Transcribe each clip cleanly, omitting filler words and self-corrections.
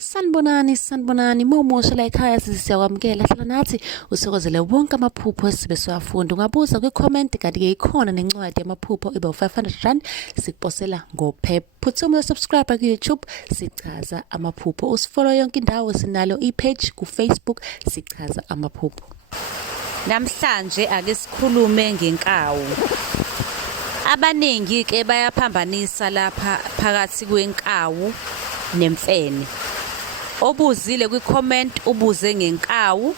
Sanibonani, Momusha la ekhaya siyakwamukela hlala nathi usokozele wonke amaphupho esibe siwafunda. Ungabuza kwi-comment kanti-ke ikhona nencwadi yamaphupho iba u-500 sikuposela ngophepha. Phuthuma subscribe ku-YouTube sichaza amaphupho. Usifollow yonke indawo, sinalo i-page ku-Facebook sichaza amaphupho. Namhlanje ake sikhulume ngenkawu. Abaningi ke bayaphambanisa lapha phakathi kwenkawu nemfene. Obuzile kwi-comment ubuze ngenkawu,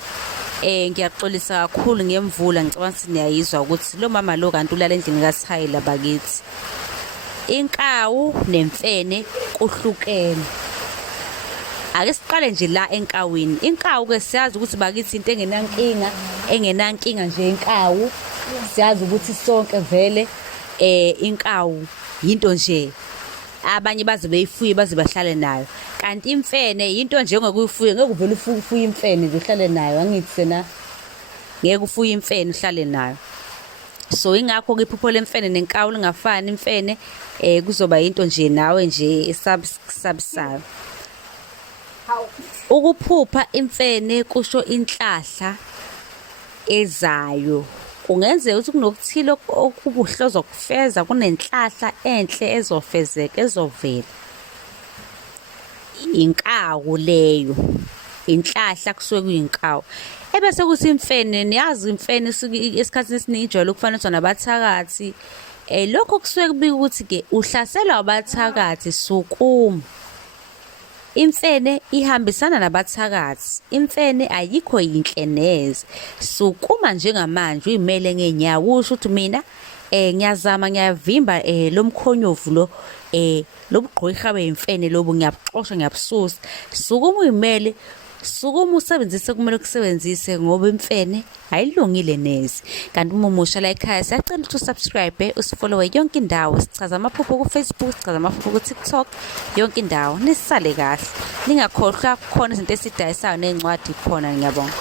ngiyaxolisa kakhulu ngemvula, ngicabanga ukuthi niyayizwa ukuthi lo mama lo kanti ulala endlini kaShayila bakithi. Inkawu nemfene kuhlukene. Ake siqale nje la enkawini. Inkawu ke siyazi ukuthi bakithi into engenankinga nje inkawu. Siyazi ukuthi sonke vele inkawu into nje abanye baze beyifuye baze bahlale nayo. Kanti imfene into nje ongekuyifuye, ngeke uvele ufuye imfene nje uhlale nayo. Angithi sena ngeke ufuye imfene uhlale nayo. So ingakho ke iphupho lemfene nenkawu lingafani. Imfene kuzoba into nje nawe nje esabisayo. Ukuphupha imfene kusho inhlahla ezayo. Kungenzeka ukuthi kunokuthile okubuhlozo kufeza, kunenhlahla enhle ezofezeka ezovela. Inkawu leyo, inhlahla kusuke kuyinkawu. Ebese kuthi imfene, niyazi imfene esikhathini esiningi ijwayele ukufaniswa nabathakathi. Lokho kusuke kubika ukuthi ke uhlaselwa abathakathi sukuma. Imfene ihambisana nabathakathi. Imfene ayikho yinhle neze. Sukuma njengamanje uyimele ngenyawo usho ukuthi mina ngiyazama ngiyavimba lo mkhonyovu lo lobugqwirha bemfene lobo ngiyabuxosha ngiyabususa. Sukuma uyimele, sukuma usebenzise kumele ukusebenzise ngoba imfene ayilungile neze. Kanti Momusha la ekhaya siyacela ukuthi usubscribe, usifollow yonke indawo. Sichaza amaphupho ku-Facebook, sichaza amaphupho ku-TikTok, yonke indawo. Nisale kahle. Ningakhohlwa khona izinto esidayisayo nencwadi khona. Ngiyabonga.